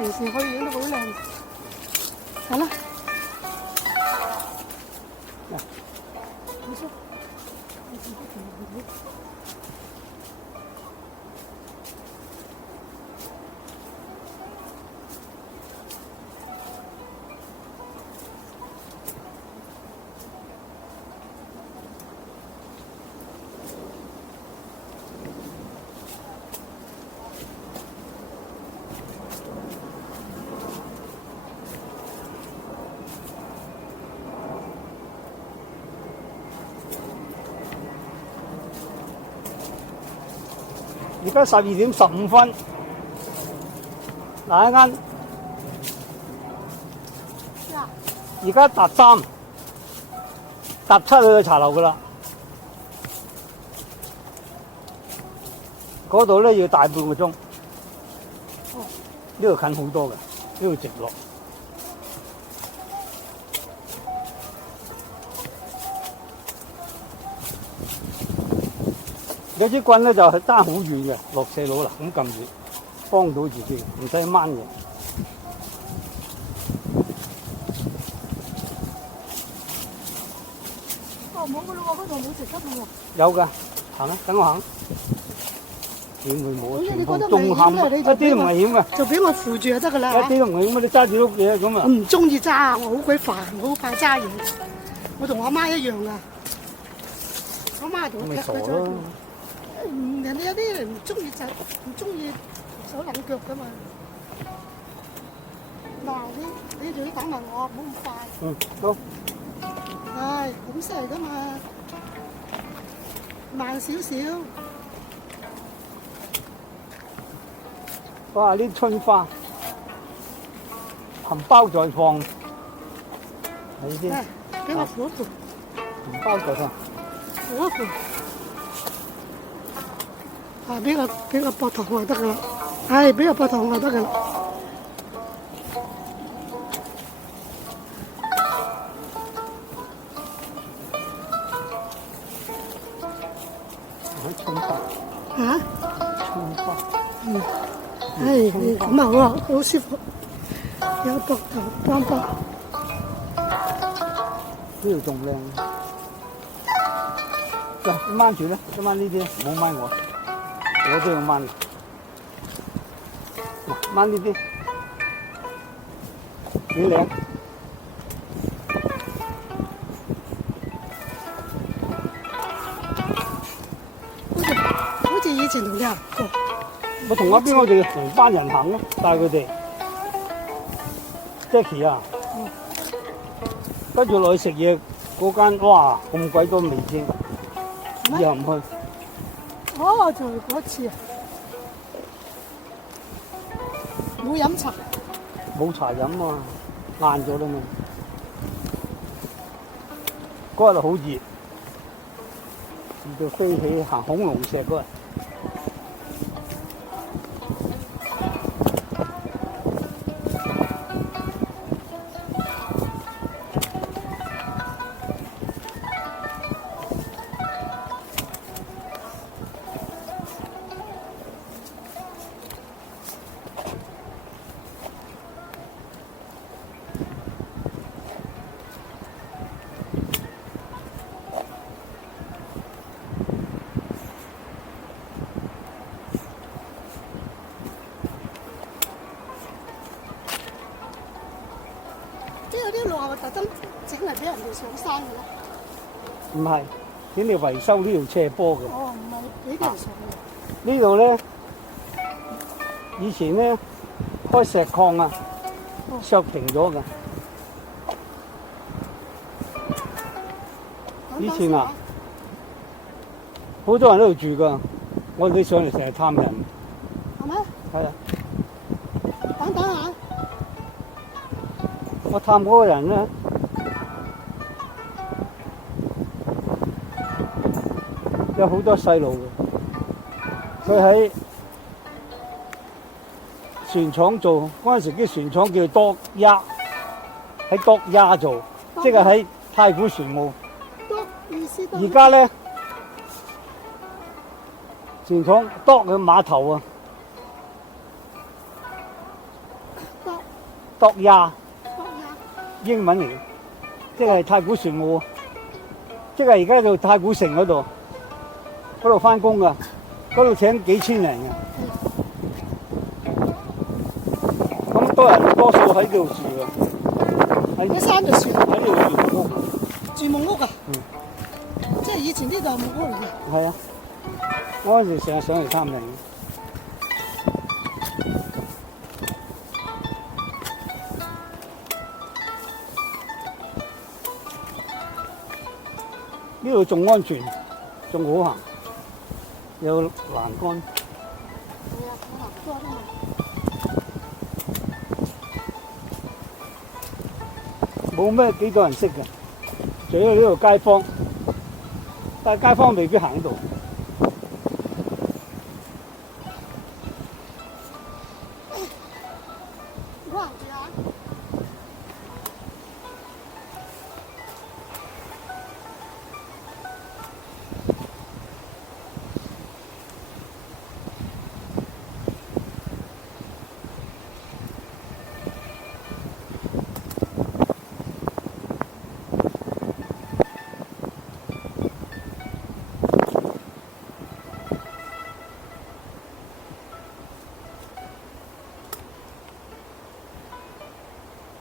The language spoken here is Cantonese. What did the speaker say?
平時去影都好靚。好啦，而家12點15分，嗱一間，而家搭3、搭7去個茶樓噶啦，嗰度咧要大半個鐘，呢度近好多嘅，呢度直落。有支棍咧就係爭好遠嘅，落斜路啦，咁撳住幫到自己，唔使掹嘅。哦，冇噶啦喎，嗰度冇直級嘅喎。有㗎，行啊，等我行。點會冇啊？全部你中陷啊！一啲都唔危險嘅，就俾我扶住就得噶啦。一啲都唔危險啊！你揸住碌嘢咁啊！我唔中意揸，我好鬼煩，我好怕揸嘢。我同我阿媽一樣噶，我媽同我咪傻咯。人哋有啲人唔中意就唔中意手冷腳噶嘛。嗱，你仲要等埋我，唔好咁快。嗯，好。唉，咁先嚟噶嘛，慢少少。哇！呢春花含苞待放，睇先。俾我扶一扶。含苞待放。扶一扶。啊！俾個膊頭我就得噶啦，係俾個膊頭我就得噶啦。春花。嚇？春花。嗯。唉，咁啊好啊，好舒服，有膊頭幫幫。呢度仲靚。喂，你掹住咧，今晚呢啲唔好掹我，我都要掹。嗱，掹呢啲幾靚。好似以前同你行過。我同嗰邊我哋成班人行咯，帶佢哋 Jackie 啊，跟住落去食嘢嗰間，哇咁鬼多味精，以後唔去。哦，就係嗰次啊，冇飲茶，冇茶飲啊，晏咗啦嘛。嗰日好熱，熱到飛起，行恐龍石嗰日。啲路係咪特登整嚟俾人哋上山嘅咧？唔係，整嚟維修呢條斜坡嘅。哦，唔係俾啲人上嘅。呢度咧，以前咧開石礦啊，削平咗嘅。以前啊，好多人喺度住噶，我哋上嚟成日探人。係咩？係啊。等下。我探嗰個人咧，有好多細路嘅，佢喺船廠做，嗰陣時啲船廠叫多丫，喺多丫做，即係喺太古船務。而家咧，船廠多嘅碼頭啊，多亞多呀，英文嚟嘅，即係太古船澳，即係而家做太古城嗰度翻工噶，嗰度請幾千人嘅，咁多數喺度住嘅，喺山度住喺度住屋，住木屋啊，即係以前呢度係木屋嚟嘅。係啊，我嗰陣時成日上嚟探人。呢度仲安全，仲好行，有欄杆。係啊，我行多啲嘛。冇咩幾多人識嘅，除咗呢度街坊，但係街坊未必行呢度。我行住啊！